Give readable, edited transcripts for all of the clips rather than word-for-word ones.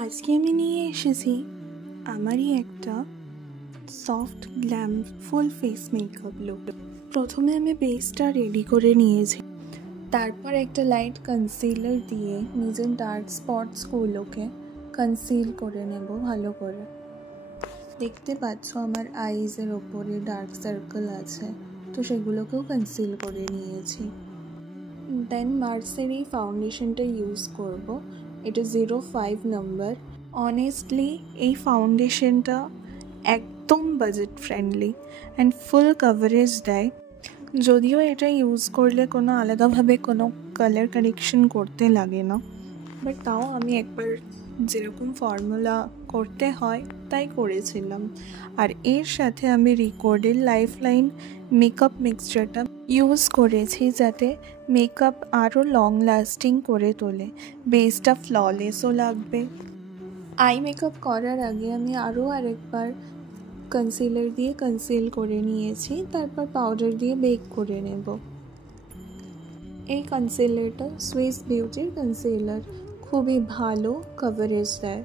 আজকে আমি নিয়ে এসেছি আমারই একটা soft glam full face makeup look. প্রথমে আমি বেসটা রেডি করে নিয়েছি, তারপর একটা লাইট কনসিলার দিয়ে নিজের ডার্ক স্পটসগুলোকে কনসিল করে নেব ভালো করে। দেখতে পাচ্ছ আমার আইজের ওপরে ডার্ক সার্কেল আছে, তো সেগুলোকেও কনসিল করে নিয়েছি। দেন মার্সের এই ফাউন্ডেশনটা ইউজ করব, এটা 05 নাম্বার। অনেস্টলি এই ফাউন্ডেশনটা একদম budget friendly and full coverage দেয়। যদিও এটা ইউজ করলে কোনো আলাদাভাবে কোনো কালার কারেকশন করতে লাগে না, বাট তাও আমি একবার যেরকম ফর্মুলা করতে হয় তাই করেছিলাম। আর এর সাথে আমি রিকর্ডের লাইফলাইন মেকআপ মিক্সচারটা ইউজ করেছি, যাতে মেকআপ আরও লং লাস্টিং করে তোলে, বেসটা ফ্ললেসও লাগবে। আই মেকআপ করার আগে আমি আরও আরেকবার কনসিলার দিয়ে কনসিল করে নিয়েছি, তারপর পাউডার দিয়ে বেক করে নেব। এই কনসিলারটা সুইস বিউটির কনসিলার, খুবই ভালো কভারেজ দেয়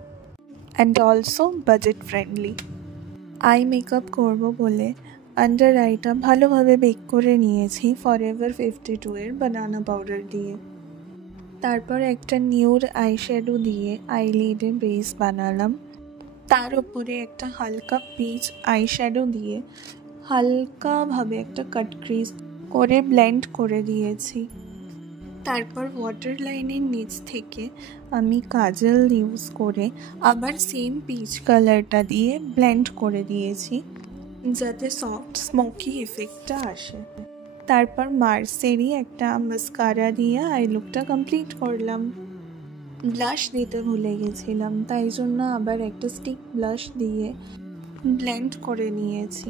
and also budget friendly. Eye makeup করব বলে আন্ডার আইটা ভালোভাবে বেক করে নিয়েছি ফরএভার 52 এর বানানা পাউডার দিয়ে। তারপর একটা নিউড আই শ্যাডো দিয়ে আইলিডে বেস বানালাম। তার উপরে একটা হালকা পিচ আই শ্যাডো দিয়ে হালকাভাবে একটা কাট ক্রিজ করে ব্লেন্ড করে দিয়েছি। তারপর ওয়াটার লাইনের নিচ থেকে আমি কাজল ইউজ করে আবার সেম পিচ কালারটা দিয়ে ব্লেন্ড করে দিয়েছি, যাতে সফট স্মোকি এফেক্টটা আসে। তারপর মার্সেরই একটা মাস্কারা দিয়ে আই লুকটা কমপ্লিট করলাম। ব্লাশ দিতে ভুলে গেছিলাম, তাই জন্য আবার একটা স্টিক ব্লাশ দিয়ে ব্লেন্ড করে নিয়েছি।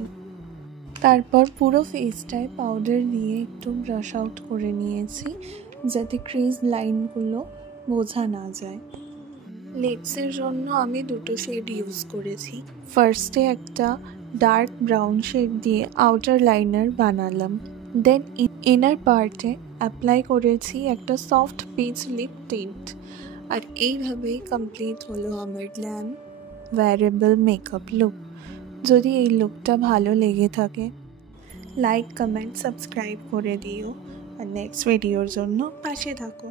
তারপর পুরো ফেসটায় পাউডার দিয়ে একটু ব্রাশ আউট করে নিয়েছি, যাতে ক্রিজ লাইনগুলো বোঝা না যায়। লিপসের জন্য আমি দুটো শেড ইউজ করেছি। ফার্স্টে একটা ডার্ক ব্রাউন শেড দিয়ে আউটার লাইনার বানালাম, দেন ইনার পার্টে অ্যাপ্লাই করেছি একটা সফট পিচ লিপ টিন্ট। আর এইভাবেই কমপ্লিট হলো আমার গ্ল্যাম ওয়্যারেবল মেকআপ লুক। যদি এই লুকটা ভালো লেগে থাকে, লাইক, কমেন্ট, সাবস্ক্রাইব করে দিও আর নেক্সট ভিডিওর জন্য পাশে থাকো।